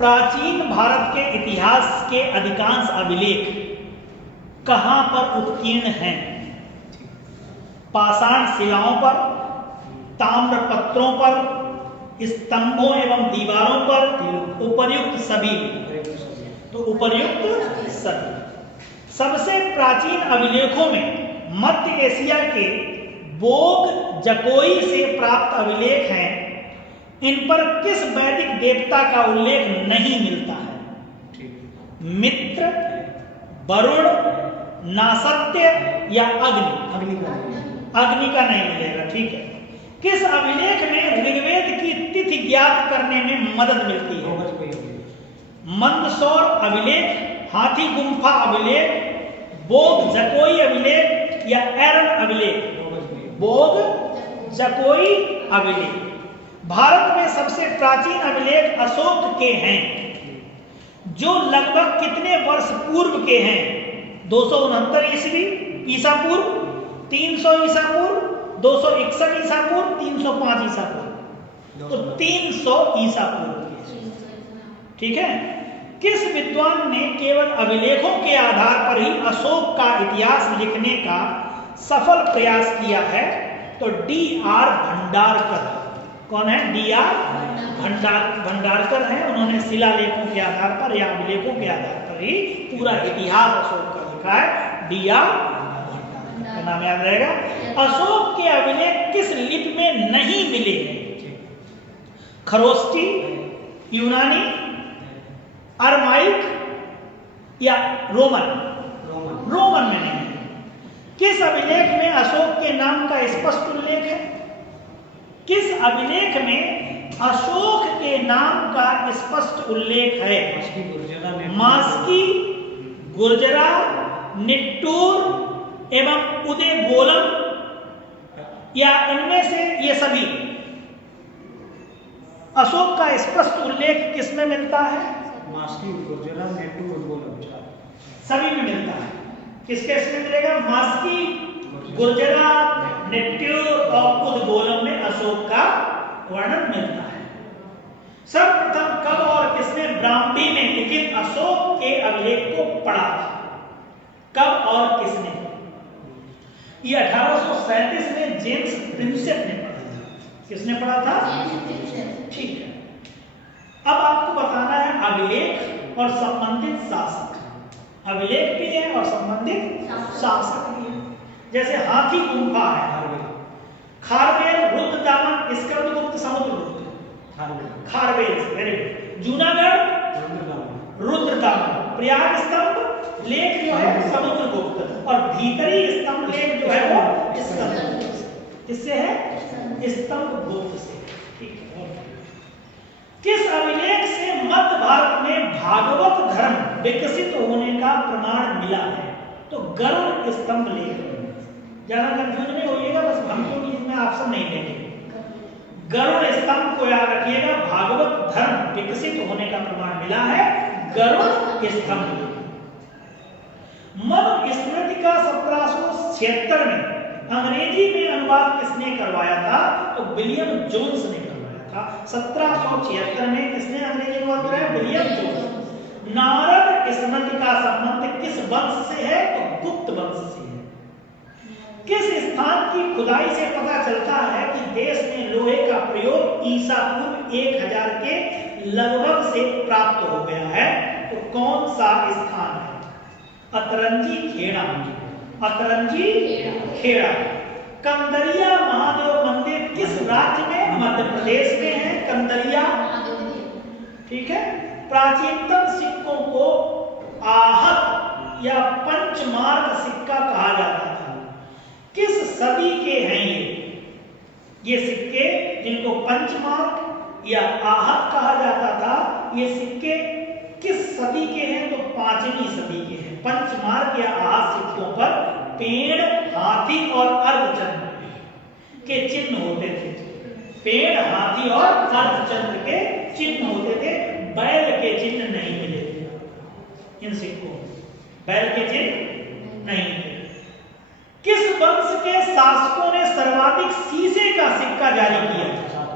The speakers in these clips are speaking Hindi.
प्राचीन भारत के इतिहास के अधिकांश अभिलेख कहां पर उत्कीर्ण हैं? पाषाण शिलाओं पर, ताम्र पत्रों पर, स्तंभों एवं दीवारों पर, उपर्युक्त सभी। तो उपर्युक्त सभी। सबसे प्राचीन अभिलेखों में मध्य एशिया के बोग जकोई से प्राप्त अभिलेख हैं। इन पर किस वैदिक देवता का उल्लेख नहीं मिलता है? मित्र, वरुण, नासत्य या अग्नि? अग्नि का नहीं मिलेगा, ठीक है। किस अभिलेख में ऋग्वेद की तिथि ज्ञात करने में मदद मिलती है? मंदसौर अभिलेख, हाथी गुम्फा अभिलेख, बोग जकोई अभिलेख या एरन अभिलेख? बोग जकोई अभिलेख। भारत में सबसे प्राचीन अभिलेख अशोक के हैं, जो लगभग कितने वर्ष पूर्व के हैं? 269 ईस्वी ईसा पूर्व, 300 ईसा पूर्व, 261 ईसा पूर्व, 305 ईसा पूर्व। तो 300 ईसा पूर्व के, ठीक है। किस विद्वान ने केवल अभिलेखों के आधार पर ही अशोक का इतिहास लिखने का सफल प्रयास किया है? तो D.R. भंडारकर। कौन है? D.R. भंडारकर हैं। उन्होंने शिलालेखों के आधार पर या अभिलेखों के आधार पर ही पूरा इतिहास अशोक का लिखा है। D.R. भंडारकर नाम याद रहेगा। अशोक के अभिलेख किस लिपि में नहीं मिले? खरोष्टी, यूनानी, अरमाइक या रोमन? रोमन में नहीं। किस अभिलेख में अशोक के नाम का स्पष्ट उल्लेख है? किस अभिलेख में अशोक के नाम का स्पष्ट उल्लेख है? मास्की, गुर्जरा, निट्टूर एवं उदयगोलम या इनमें से ये सभी? अशोक का स्पष्ट उल्लेख किसमें मिलता है? मास्की, गुर्जरा, निट्टूर, उदयगोलम सभी में मिलता है। किसके इसमें मिलेगा? मास्की, गुर्जरा, निट्टूर और उदयगोलम में अशोक का वर्णन मिलता है। सर्वप्रथम कब और किसने ब्राह्मी में लिखित अशोक के अभिलेख को पढ़ा था? कब और किसने? ये 1837 में जेम्स प्रिंसेप ने पढ़ा था। किसने पढ़ा था? ठीक है। अब आपको बताना है अभिलेख और संबंधित शासक। अभिलेख भी है और संबंधित शासक भी है। जैसे हाथी गुम्फा है, खारवेल, रुद्रदामन, स्कंदगुप्त, समुद्रगुप्त। Kharavela, very good. जूनागढ़, रुद्रदामन। प्रयाग स्तंभ लेख जो है समुद्रगुप्त, और भीतरी स्तंभ लेख जो है वो स्कंदगुप्त। किससे है? स्तंभगुप्त से, ठीक है। किस अभिलेख से मध्य भारत में भागवत धर्म विकसित होने का प्रमाण मिला है? तो गरुड़ स्तंभ लेख। ज्यादा कंफ्यूज नहीं होइएगा, बस हमको इसमें ऑप्शन नहीं देंगे। गरुड़ स्तंभ को याद रखिएगा। भागवत धर्म विकसित होने का प्रमाण मिला है गरुड़ स्तंभ। मनुस्मृति का 1776 में अंग्रेजी में अनुवाद किसने करवाया था? तो विलियम जोन्स ने करवाया था। 1776 में किसने अंग्रेजी अनुवाद कराया? William Jones. नारद स्मृति का संबंध किस वंश से है? तो गुप्त वंश से है। किस स्थान की खुदाई से पता चलता है कि देश में लोहे का प्रयोग ईसा पूर्व 1000 के लगभग से प्राप्त हो गया है? तो कौन सा स्थान है? अतरंजी खेड़ा। अतरंजी खेड़ा। कंदरिया महादेव मंदिर किस राज्य में? मध्य प्रदेश में है कंदरिया, ठीक है। प्राचीनतम सिक्कों को आहत या पंचमार्ग सिक्का कहा जाता था। किस सदी के हैं ये सिक्के जिनको पंचमार्ग या आहत कहा जाता था? ये सिक्के किस सदी के हैं? तो 5वीं सदी के हैं। पंचमार्ग या आहत सिक्कों पर पेड़, हाथी और अर्धचंद्र के चिन्ह होते थे। पेड़, हाथी और अर्धचंद्र के चिन्ह होते थे। बैल के चिन्ह नहीं मिले थे इन सिक्कों। बैल के चिन्ह नहीं मिले। किस वंश के शासकों ने सर्वाधिक शीशे का सिक्का जारी किया?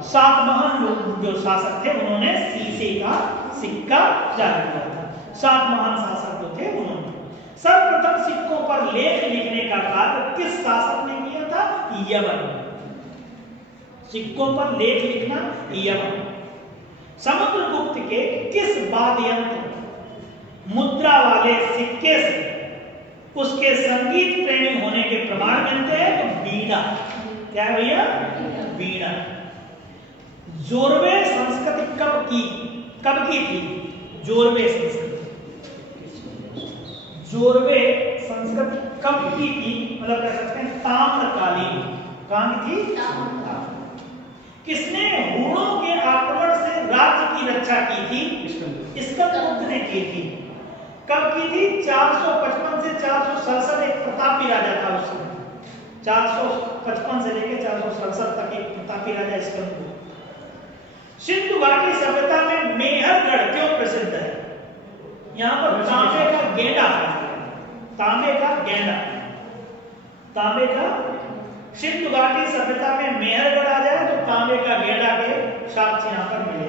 7 महान लोग जो शासक थे उन्होंने शीशे का सिक्का जारी किया था। 7 महान शासक जो थे उन्होंने सर्वप्रथम सिक्कों पर लेख लिखने का कार्य किस शासक ने किया था? यवन। सिक्कों पर लेख लिखना यवन। समुद्रगुप्त के किस वाद्य यंत्र मुद्रा वाले सिक्के से उसके संगीत प्रेमी होने के प्रमाण मिलते हैं? तो वीणा। क्या है भैया? वीणा। जोरवे संस्कृति कब की थी? जोरवे संस्कृति कब की थी? मतलब कह सकते हैं ताम्रकालीन। कहां की थी? किसने हुणों के आक्रमण से राज्य की रक्षा की थी? स्कंदगुप्त ने की थी। कब की थी? 455 से 467। एक प्रतापी राजा था उस समय। 455 से लेकर 467 तक एक प्रतापी राजा स्कंदगुप्त। सिंधु घाटी सभ्यता में मेहरगढ़ क्यों प्रसिद्ध है? यहाँ पर तांबे का गेंडा, तांबे का सिंधु घाटी सभ्यता में मेहरगढ़ आ जाए तो तांबे का गेंडा के साक्ष्य यहाँ पर मिले।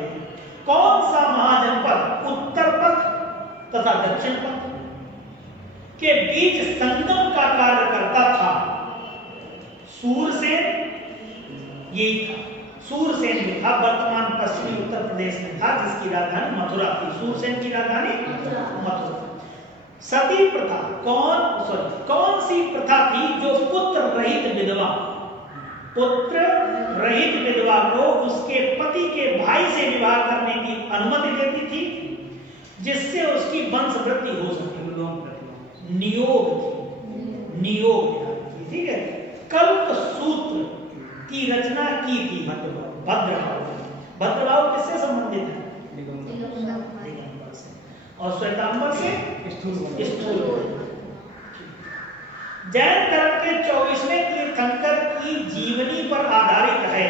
कौन सा महाजनपद उत्तर पथ तथा दक्षिण पथ के बीच संगम का कार्य करता था? सूरसेन यही था। सूरसेन भी था, वर्तमान पश्चिमी उत्तर प्रदेश में था, जिसकी राजधानी मथुरा थी। सूरसेन की राजधानी मथुरा। सती प्रथा कौन सी प्रथा थी जो पुत्र रहित विधवा को उसके पति के भाई से विवाह करने की अनुमति देती थी, जिससे उसकी वंश वृद्धि हो सके? नियोग। ठीक है। कल्प सूत्र की रचना की थी भद्रभाव किससे संबंधित है? दिगंबर से। और श्वेतांबर से स्थूल। जैन धर्म के 24वें तीर्थंकर की जीवनी पर आधारित है।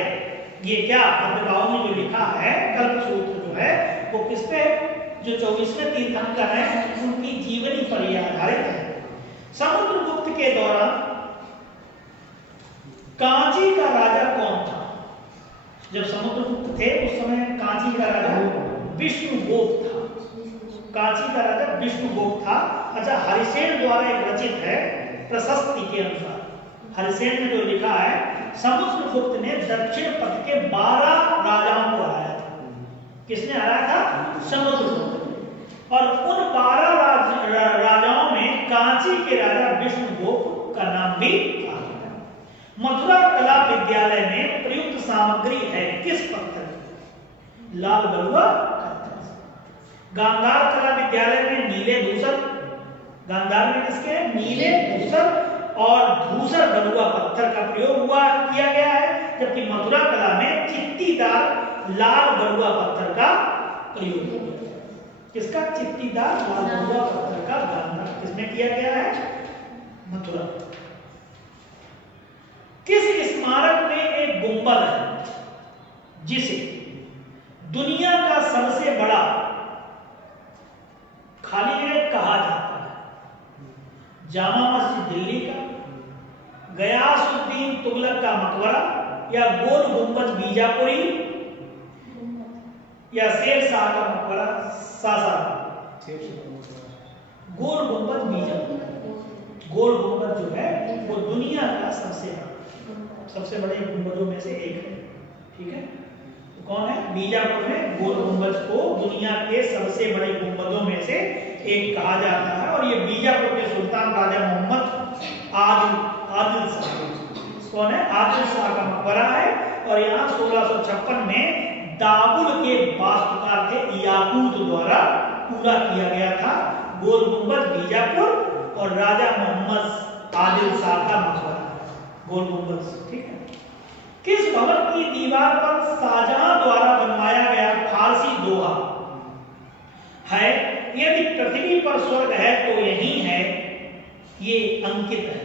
ये क्या भद्रभाव में जो लिखा है कल्प सूत्र जो है वो किस पे? जो 24वें तीर्थंकर है उनकी जीवनी पर यह आधारित है। समुद्रगुप्त के दौरान कांची का राजा कौन था? जब समुद्रगुप्त थे उस समय कांची का राजा विष्णुगुप्त था। कांची का राजा विष्णुगुप्त था। अच्छा, हरिसेन द्वारा एक रचित है प्रशस्ति के अनुसार, हरिसेन ने जो लिखा है, समुद्रगुप्त ने दक्षिण पथ के 12 राजाओं को हराया था। किसने हराया था? समुद्रगुप्त। और उन 12 राजाओं में कांची के राजा विष्णुगुप्त का नाम भी था। मथुरा कला विद्यालय में प्रयुक्त सामग्री है किस पत्थर की? लाल बलुआ पत्थर। गांधार कला विद्यालय में नीले धूसर, गांधार में किसके? नीले धूसर और धूसर बलुआ पत्थर का प्रयोग किया गया है, जबकि मथुरा कला में चित्तीदार लाल बलुआ पत्थर का प्रयोग किया गया है। किसका? चित्तीदार लाल बलुआ पत्थर का गांधार किसमें किया गया है? मथुरा। किस स्मारक में एक गुंबद है जिसे दुनिया का सबसे बड़ा खाली जगह कहा जाता है? जामा मस्जिद दिल्ली का, गयासुद्दीन तुगलक का मकबरा, या गोल गुंबद बीजापुरी, या शेर शाह का मकबरा सासाराम? गोल गुंबद बीजापुरी। गोल गुंबद जो है वो दुनिया का सबसे बड़े गुंबदों में से एक है। ठीक है। तो कौन है? बीजापुर में गोल गुंबद को दुनिया के सबसे बड़े गुंबदों में से एक कहा जाता है। और ये बीजापुर के सुल्तान राजा मोहम्मद आदिल शाह, कौन है? आदिल शाह का मकबरा है। और यहाँ 1656 में दाबुल के वास्तुकार थे याकूत द्वारा पूरा किया गया था। गोल गुंबद बीजापुर और राजा मोहम्मद आदिल शाह का मकबरा गोल गुंबद। ठीक है। किस भवन की दीवार पर शाहजहां द्वारा बनवाया गया फारसी दोहा है? यदि पृथ्वी पर स्वर्ग है तो यही है, ये अंकित है।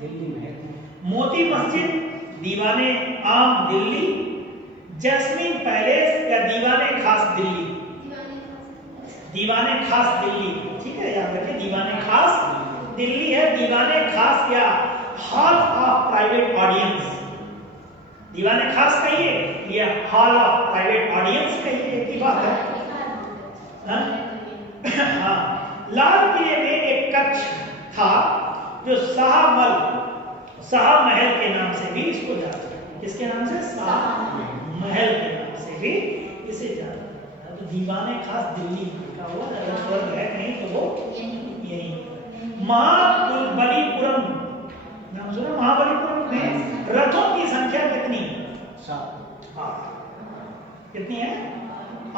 दिल्ली में मोती मस्जिद, दीवाने आम दिल्ली, जैस्मीन पैलेस, या दीवाने खास दिल्ली? दीवाने खास दिल्ली। ठीक है, याद रखिए दीवाने खास दिल्ली है। दीवाने खास या हॉल ऑफ प्राइवेट ऑडियंस, दीवाने खास कहिए या हॉल ऑफ प्राइवेट ऑडियंस कहिए की बात है। हाँ, लाल किले में एक कक्ष था जो शाहमहल के नाम से भी इसको जानते हैं। किसके नाम से? शाहमहल के नाम से भी इसे जानते हैं। तो दीवाने खास दिल्ली का हुआ, अगर स्वर्ग है कहीं तो वो यही। महाबलीपुरम नाम सुना? महाबलीपुरम में रथों की संख्या कितनी? 7। कितनी है?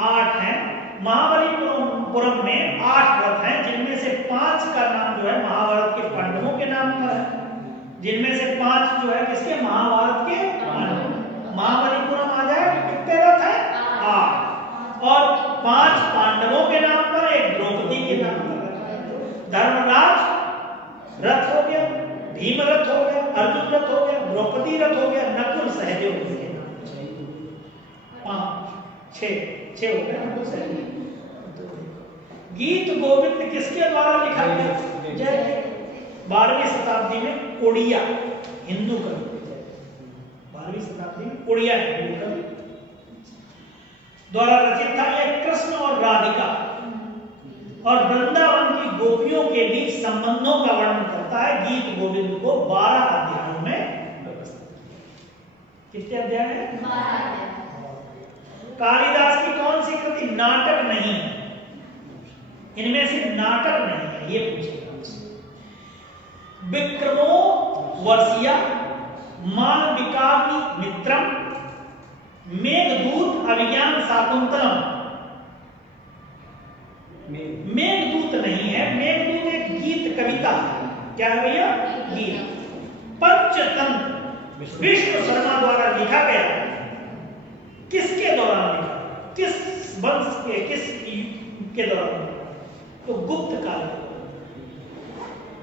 8 है। महाबलीपुरम में 8 रथ हैं, जिनमें से 5 का नाम जो है महाभारत के पांडवों के नाम पर है। जिनमें से 5 जो है किसके? महाभारत के पांडव। महाबलीपुरम आ जाए, कितने रथ हैं? 8। और 5 पांडवों के नाम पर, एक द्रौपदी के नाम पर। धर्मराज रथ हो गया, भीम रथ हो गया, अर्जुन रथ हो गया, द्रौपदी रथ हो गया, नकुल सहदेव के नाम। 5 6 हो गया नकुल सहदेव। गीत गोविंद किसके द्वारा लिखा गया? जय 12वीं शताब्दी में उड़िया हिंदू कवि, 12वीं शताब्दी में उड़िया हिंदू कवि द्वारा रचित था। यह कृष्ण और राधिका और वृंदावन की गोपियों के बीच संबंधों का वर्णन करता है। गीत गोविंद को 12 अध्यायों में व्यवस्थित। कितने अध्याय हैं? 12। कालिदास की कौन सी कृति नाटक नहीं है? इनमें से नाटक नहीं है, ये पूछेगा। विक्रमो वर्षिया मालविकाग्नि मित्रम मेघदूत अभिज्ञान शाकुंतलम। मेघदूत नहीं है, मेघदूत एक गीत कविता है। क्या है भैया? गीत। पंचतंत्र विष्णु शर्मा द्वारा लिखा गया। किसके दौरान लिखा? किस वंश के, किस के दौरान? तो गुप्त काल।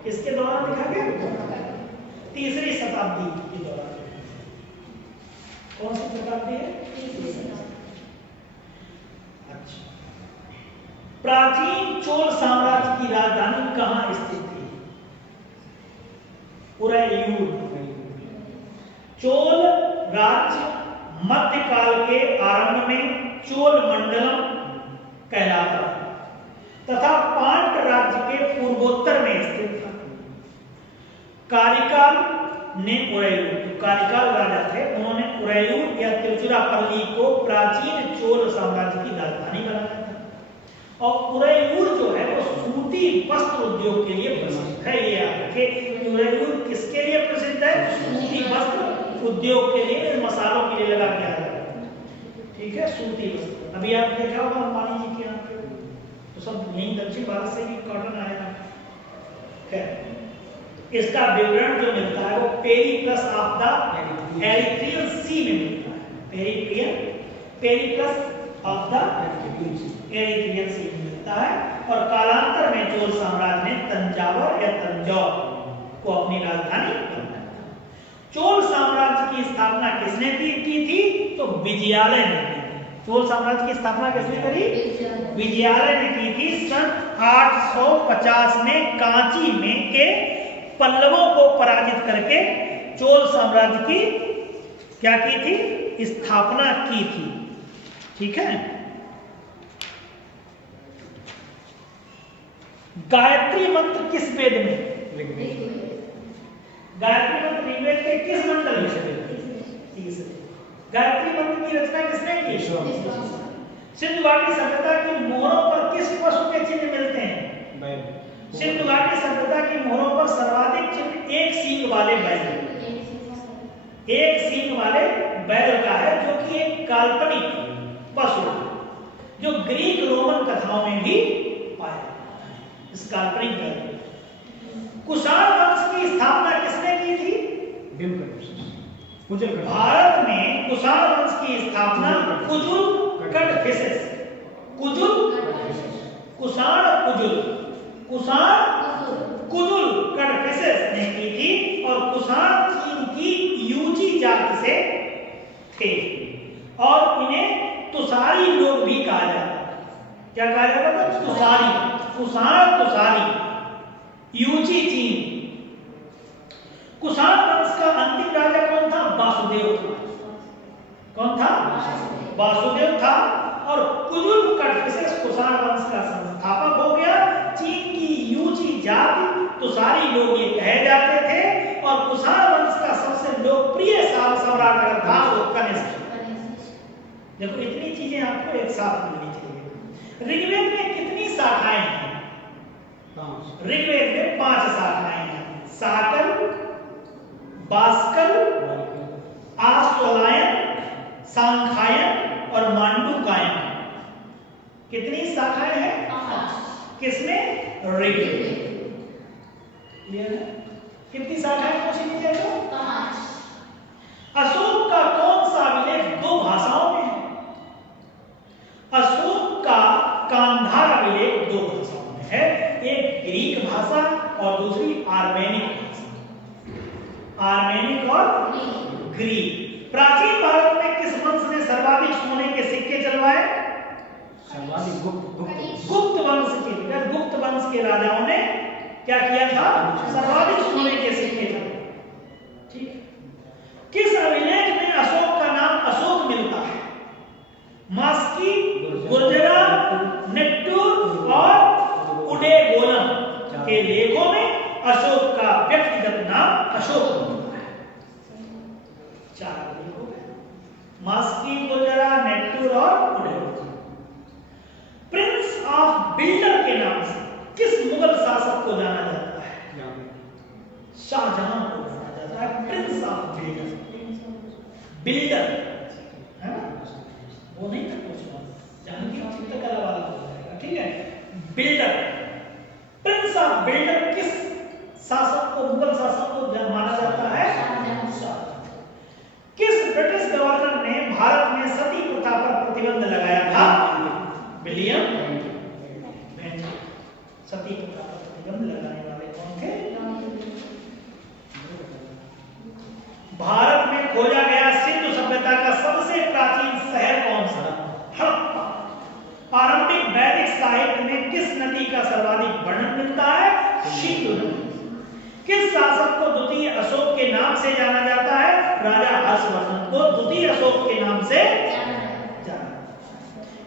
किसके दौरान लिखा गया? 3री शताब्दी के दौरान। कौन सी शताब्दी है? 3री शताब्दी। अच्छा, प्राचीन चोल साम्राज्य की राजधानी कहां स्थित थी? उरैयूर। चोल राज्य मध्यकाल के आरंभ में चोल मंडलम कहलाता तथा पांड्य राज्य के पूर्वोत्तर में स्थित था। कारिकाल ने उरैयूर, कारिकाल राजा थे, उन्होंने उरैयूर या तिरुचिरापल्ली को प्राचीन चोल साम्राज्य की राजधानी बनाया था। और उरैयूर जो है वो सूती वस्त्र उद्योग के लिए प्रसिद्ध है। ये याद रखें, उरैयूर किसके लिए प्रसिद्ध है? सूती वस्त्र उद्योग के लिए, मसालों के लिए लगा के आ जाता है। ठीक है, सूती वस्त्र। अभी आप देखा होगा अंबानी जी के यहाँ पे तो सब यही दक्षिण भारत से भी कॉटन आया था। इसका विवरण जो मिलता है वो पेरिप्लस ऑफ द एरिथ्रियन सी में मिलता है। पेरिप्लस ऑफ द एरिथ्रियन सी में मिलता है। और कालांतर में चोल साम्राज्य ने तंजावर या तंजौर को अपनी राजधानी बनाया। चोल साम्राज्य की स्थापना किसने की थी? तो विजयालय ने की थी। चोल साम्राज्य की स्थापना किसने करी? विजयालय ने की थी। सन 850 में कांची में के पल्लवों को पराजित करके चोल साम्राज्य की क्या की थी? स्थापना की थी। ठीक है। गायत्री मंत्र किस वेद में? गायत्री मंत्र ऋग्वेद के किस मंडल में? तीसरे। गायत्री मंत्र की रचना किसने की? सिंधु घाटी सभ्यता की मोहरों पर किस पशु के चिन्ह मिलते हैं? सिंधु घाटी सभ्यता की मोहरों पर सर्वाधिक चिन्ह एक सींग वाले बैल, एक सींग वाले बैल का है, जो कि एक काल्पनिक पशु जो ग्रीक रोमन कथाओं में भी पाया जाता है। इस काल्पनिक बैल। कुषाण वंश की स्थापना किसने की थी? भारत में कुषाण वंश की स्थापना कुजुल कड़फिसेस, कुजुल कड़फिसेस ने की थी। और कुषाण चीन की यूजी जाति से थे और इन्हें तुषारी लोग भी कहा जाता है। क्या कहा जाता था? तुषारी। कुषाण तुषारी, यूजी चीन। कुषाण वंश का अंतिम राजा कौन था? वासुदेव था। कौन था? वासुदेव था। और कुजुल कट से कुषाण वंश का संस्थापक हो गया। चीन की यूची जाति तुषारी लोग ये कहे जाते थे। और कुषाण वंश का सबसे लोकप्रिय सम्राट अगर था वो कनिष्क। देखो इतनी चीजें आपको एक साथ मिलनी चाहिए। ऋग्वेद में कितनी शाखाएं हैं? ऋग्वेद में 5 शाखाएं हैं। साकल, बास्कल, आश्वलायन, सांख्यायन और मांडुकायन। कितनी शाखाएं हैं? 5। किसमें? ऋग्वेद। क्लियर है? कितनी शाखाएं पूछी लीजिए तो? 5। अशोक का कौन सा अभिलेख 2 भाषाओं में है? अशोक का गांधार अभिलेख 2 भाषाओं में है। एक ग्रीक भाषा और दूसरी आर्मेनिक भाषा। आर्मेनिक और ग्रीक। प्राचीन भारत में किस वंश ने सर्वाधिक सोने के सिक्के चलवाए? सर्वाधिक गुप्त वंश के। गुप्त वंश के राजाओं ने क्या किया था? सर्वाधिक सोने के सिक्के चलवाए। ठीक। किस अभिलेख में अशोक का नाम अशोक मिलता है? मास्की, गुर्जरा, नेट्टूर और उडेगोलम के लेखों में अशोक का व्यक्तिगत नाम अशोक मिलता है। 4 लेखों में मास्की, गुर्जरा, नेट्टूर और उडेगोलम। प्रिंस ऑफ बिल्डर के नाम से किस मुगल शासक को जाना जाता है? शाहजहां को जाना जाता है प्रिंस ऑफ बिल्डर। बिल्डर है ना? वो नहीं था कुछ जानकी चित्रकला वाला हो जाएगा। ठीक है? बिल्डर। प्रिंस ऑफ बिल्डर किस शासक को, मुगल शासक को माना जाता है? शाहजहां। किस ब्रिटिश गवर्नर ने भारत में सती प्रथा पर प्रतिबंध लगाया था? William Bentinck. सती प्रथा पर प्रतिबंध लगाने वाले कौन थे? भारत में खोजा गया सिंधु सभ्यता का सबसे प्राचीन शहर कौन सा? हड़प्पा। पारंपरिक वैदिक साहित्य में किस नदी का सर्वाधिक वर्णन मिलता है? सिंधु नदी। किस शासक को द्वितीय अशोक के नाम से जाना जाता है? राजा हर्षवर्धन को द्वितीय अशोक के नाम से जाना।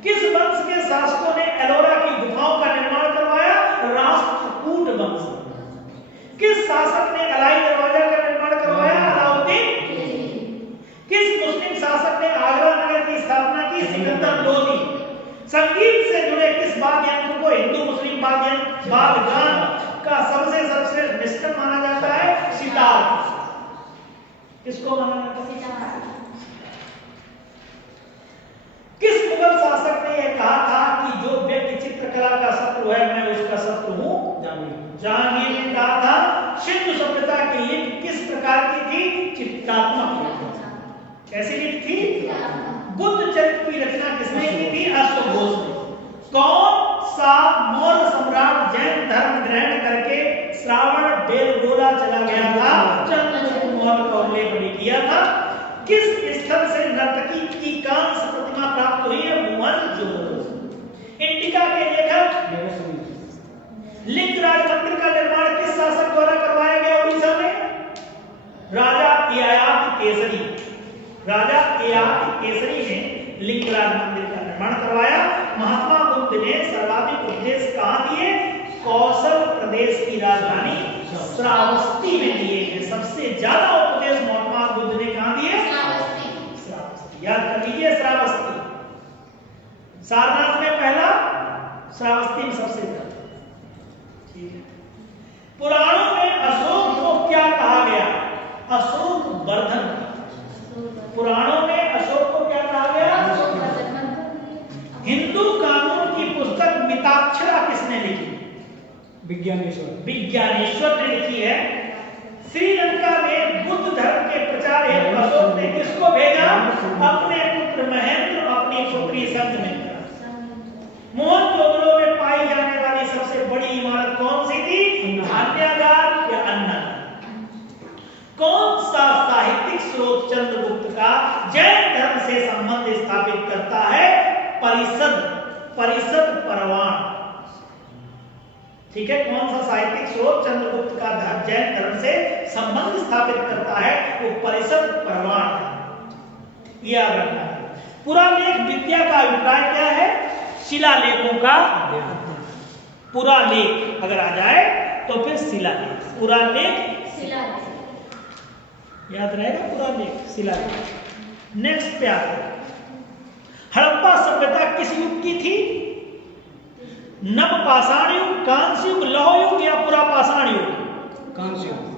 किस वंश के शासकों ने एलोरा की गुफाओं का निर्माण करवाया? राष्ट्रकूट वंश। किस शासक ने अलाई दरवाजा का निर्माण करवाया? अलाउद्दीन। किस मुस्लिम शासक ने आगरा नगर की स्थापना की? सिकंदर लोदी। संगीत से जुड़े किस वाद्य यंत्र को हिंदू मुस्लिम वाद्यगान का सबसे सर्वश्रेष्ठ मिश्रण माना जाता है? सितार। किसको माना जाता है? सितार। किस मुगल शासक ने यह कहा था कि जो व्यक्ति चित्रकला का शत्रु है मैं उसका शत्रु हूं? जहांगीर ने कहा था। सिंधु सभ्यता की लिपि किस प्रकार की थी? चित्रात्मक। कैसी लिपि थी? बुद्ध चरित्र की रचना किसने की थी? अश्वघोष ने। कौन सा मौर्य सम्राट जैन धर्म ग्रहण करके श्रावण बेलगोला चला गया था? चंद्रगुप्त मौर्य का उल्लेख भी किया था। किस स्थल से नर्तकी की कांस्य प्रतिमा प्राप्त हुई है? मोहनजोदड़ो। इंडिका के लेखक लिंगराज मंदिर का निर्माण किस शासक द्वारा करवाया गया उड़ीसा में? राजा ययाति केसरी। राजा ययाति केसरी ने लिंगराज मंदिर का निर्माण करवाया। महात्मा बुद्ध ने सर्वाधिक उपदेश कहां दिए? कौशल प्रदेश की राजधानी श्रावस्ती में दिए हैं। सबसे ज्यादा उपदेश महात्मा बुद्ध ने कहां दिए? श्रावस्ती। याद कर लीजिए श्रावस्ती। सारनाथ में पहला, श्रावस्ती में सबसे ज्यादा। ठीक है। पुराणों में अशोक को क्या कहा गया? अशोक वर्धन। पुराणों में अशोक को क्या कहा गया? हिंदू कानून की पुस्तक मिताक्षरा किसने लिखी? विज्ञानेश्वर ने लिखी है। श्रीलंका में बुद्ध धर्म के प्रचार हेतु अशोक ने किसको भेजा? अपने पुत्र महेंद्र, अपनी पुत्री संघमित्रा। मोहनजोदड़ो में पाई जाने वाली सबसे बड़ी इमारत कौन सी थी? धान्यागार या अन्नागार? कौन सा साहित्यिक स्रोत चंद्रगुप्त का जैन धर्म से संबंध स्थापित करता है? परिषद परवाण। ठीक है। कौन सा साहित्यिक स्रोत चंद्रगुप्त का जैन धर्म से संबंध स्थापित करता है? वो परिषद परवाण। याद रखना है। पुरालेख विद्या का अभिप्राय क्या है? शिलालेखों का पुरालेख अगर आ जाए तो फिर शिलालेख, पुरालेख याद रहेगा, पुरालेख शिलालेख। नेक्स्ट पे आता है हड़प्पा सभ्यता किस युग की थी? नवपाषाण युग, कांस्य युग, लौह युग या पुरापाषाण युग?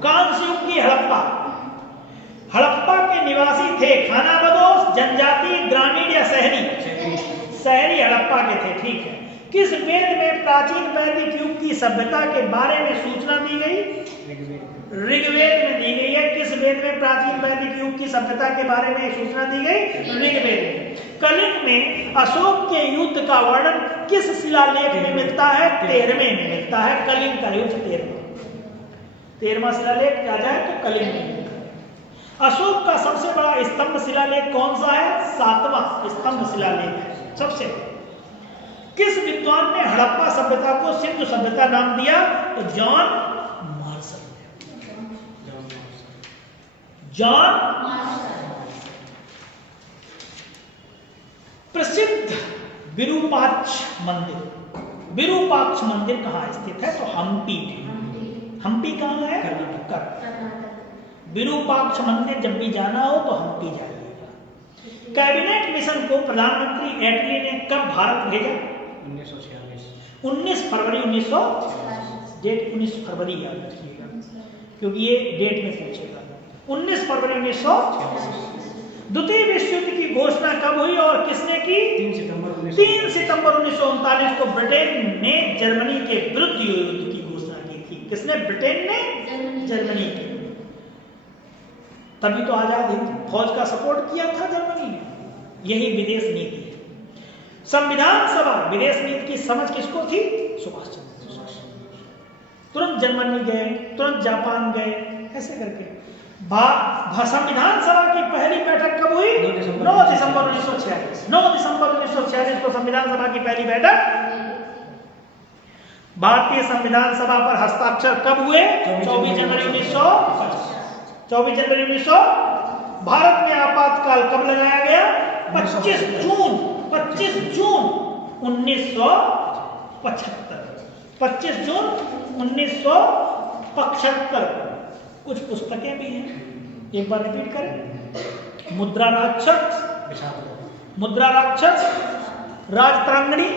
कांस्य युग की हड़प्पा। हड़प्पा के निवासी थे खानाबदोश, जनजाति, ग्रामीण या शहरी? शहरी हड़प्पा के थे, ठीक है। किस वेद में प्राचीन वैदिक युग की सभ्यता के बारे में सूचना दी गई? ऋग्वेद में दी गई है। किस वेद में प्राचीन वैदिक युग की सभ्यता के बारे में सूचना दी गई? ऋग्वेद में। कलिंग में अशोक के युद्ध का वर्णन किस शिलालेख में मिलता है? 13वें में मिलता है। कलिंग का युद्ध 13वां शिलालेख आ जाए तो कलिंग में मिलता है। अशोक का सबसे बड़ा स्तंभ शिलालेख कौन सा है? 7वां स्तंभ शिलालेख है सबसे बड़ा। किस विद्वान ने हड़प्पा सभ्यता को सिंधु सभ्यता नाम दिया? तो जॉन मार्शल। प्रसिद्ध विरूपाक्ष मंदिर, विरूपाक्ष मंदिर कहाँ स्थित है? तो हम्पी। हम्पी कहाँ है? कर्नाटक। विरूपाक्ष मंदिर जब भी जाना हो तो हम्पी जाइएगा। कैबिनेट मिशन को प्रधानमंत्री एटली ने कब भारत भेजा? 19 फरवरी 1946। डेट 19 फरवरी याद रखिएगा क्योंकि ये डेट में पूछेगा। 19 फरवरी 1946। द्वितीय विश्व युद्ध की घोषणा कब हुई और किसने की? 3 सितंबर 1939 को ब्रिटेन ने जर्मनी के विरुद्ध युद्ध की घोषणा की थी। किसने? ब्रिटेन ने जर्मनी की। तभी तो आजाद हिंद फौज का सपोर्ट किया था जर्मनी ने। यही विदेश नीति है। संविधान सभा विदेश नीति की समझ किसको थी? सुभाष चंद्र बोस। तुरंत जर्मनी गए, तुरंत जापान गए, ऐसे करके। संविधान सभा की पहली बैठक कब हुई? 9 दिसंबर 1946। 9 दिसंबर 1946 को संविधान सभा की पहली बैठक। भारतीय संविधान सभा पर हस्ताक्षर कब हुए? 24 जनवरी 1950। 24 जनवरी 1900। भारत में आपातकाल कब लगाया गया? 25 जून 1975। 25 जून 1975। कुछ पुस्तकें भी हैं, एक बार रिपीट करें। मुद्रा राक्षस, राजतरंगिणी,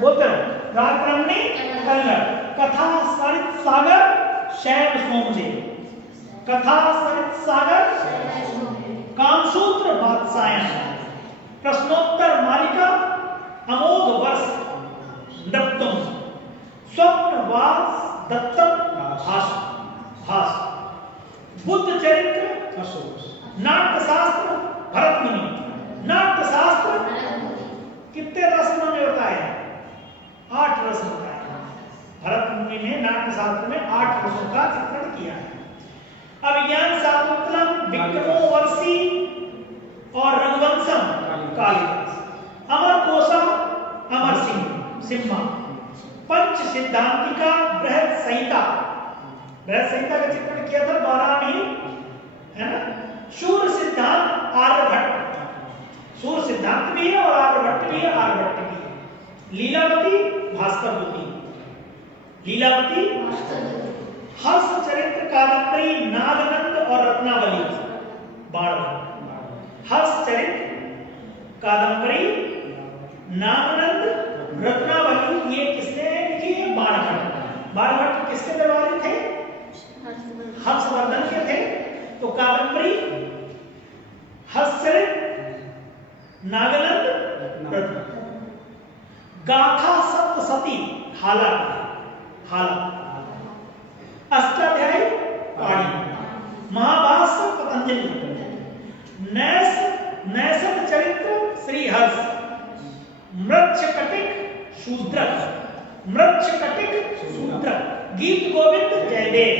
बोलते रहो, राजतरंगिणी कन्नड़, कथा सरित सागर, शैव सोमदेव, कथा सरित सागर, कामसूत्र बादशायन, प्रश्नोत्तर मालिका, अमोघ वर्ष दत्तम, स्वप्नवास दत्तम भाष, बुद्ध चरित्र, नाट्य शास्त्र भरत मुनि। नाट्य शास्त्र कितने रस्मों में होता है? 8 रस्म होता है। भरत मुनि ने नाट्य शास्त्र में 8 रस्मों का चित्रण किया है। अभिज्ञान शाकुंतलम, विक्रमो वर्षी और रघुवंशम कालिदास। अमरकोशा अमर सिम्हा। पंच सिद्धांतिका बृहद संहिता, बृहद संहिता का चित्रण किया था 12 है ना। सूर्य सिद्धांत आर्यभट्ट, सूर्य सिद्धांत भी है और आर्यभट्ट भी है, आर्यभट्ट भी है। लीलावती भास्कर दुती, लीलावती हर्ष चरित्र कादंबरी नागनंद और रत्नावली बाणभट्ट। हर्ष चरित्र कादंबरी नागनंद रत्नावली ये किसने लिखी है? बाणभट्ट। बाणभट्ट किसके दरबारी थे? हर्षवर्धन के थे। तो कादंबरी, हर्षचरित, नागनंद, रत्नावली। गाथा सप्तशती हाला, अष्टाध्यायी पाणि, महाभाष्य पतंजलि, नैषध चरित्र श्रीहर्ष, मृच्छकटिक शूद्रक, गीत गोविंद जयदेव,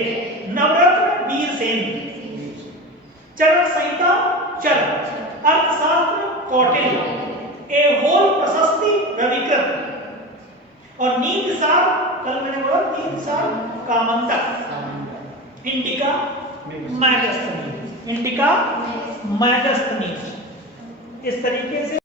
नवरत्न वीरसेन, चरण संहिता चरण, अर्थशास्त्र कौटिल्य, ए होल प्रशस्ति रविकृत और नींद सार, कल मैंने बोला नींद सार कामंतक, इंडिका मैगस्थनीज, इंडिका मैगस्थनीज। इस तरीके से